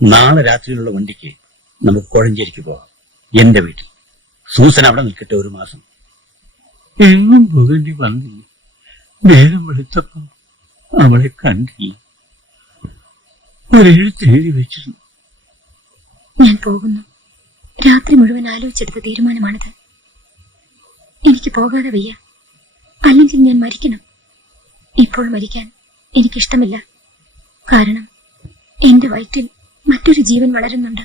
നാളെ രാത്രിയിലുള്ള വണ്ടിക്ക് നമുക്ക് കോഴഞ്ചേരിക്ക് പോവാം. എന്റെ വീട്ടിൽ സൂസൻ അവിടെ നിൽക്കട്ടെ 1 മാസം. എങ്ങും പോകേണ്ടി വന്നില്ല. നേരം വെളുത്തപ്പം അവളെ കണ്ടില്ല. ഒരെഴുത്ത് എഴുതി വെച്ചിരുന്നു. ഞാൻ പോകുന്നു. രാത്രി മുഴുവൻ ആലോചിച്ചെടുത്ത തീരുമാനമാണിത്. എനിക്ക് പോകാതെ വയ്യ. അല്ലെങ്കിൽ ഞാൻ മരിക്കണം. ഇപ്പോൾ മരിക്കാൻ എനിക്കിഷ്ടമില്ല. കാരണം എന്റെ വയറ്റിൽ മറ്റൊരു ജീവൻ വളരുന്നുണ്ട്.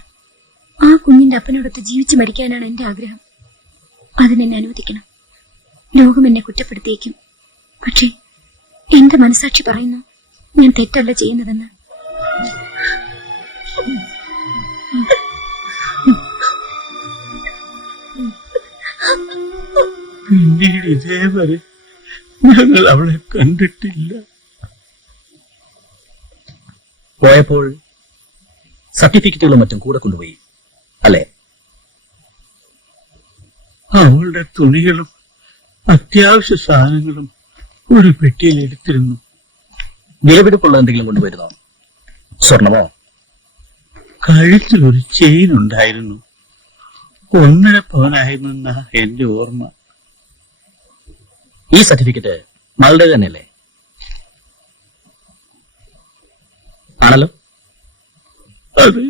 ആ കുഞ്ഞിന്റെ അപ്പനോടൊത്ത് ജീവിച്ചു മരിക്കാനാണ് എന്റെ ആഗ്രഹം. അതിനെന്നെ അനുവദിക്കണം. ലോകം എന്നെ കുറ്റപ്പെടുത്തിയേക്കും. പക്ഷേ എന്റെ മനസാക്ഷി പറയുന്നു ഞാൻ തെറ്റല്ല ചെയ്യുന്നതെന്ന്. പിന്നീട് ഇതേവരെ ഞങ്ങൾ അവളെ കണ്ടിട്ടില്ല. പോയപ്പോൾ സർട്ടിഫിക്കറ്റുകളും മറ്റും കൂടെ കൊണ്ടുപോയി അല്ലേ? അവളുടെ തുണികളും അത്യാവശ്യ സാധനങ്ങളും ഒരു പെട്ടിയിൽ എടുത്തിരുന്നു. വിലപിടിപ്പുള്ള എന്തെങ്കിലും കൊണ്ടുപോയിരുന്നോ? സ്വർണമോ? കഴുത്തിൽ ഒരു ചെയിൻ ഉണ്ടായിരുന്നു. 1.5 പവനായിരുന്നെന്ന എന്റെ ഓർമ്മ. ഈ സർട്ടിഫിക്കറ്റ് മകളുടെ തന്നെയല്ലേ? ആണല്ലോ. അത്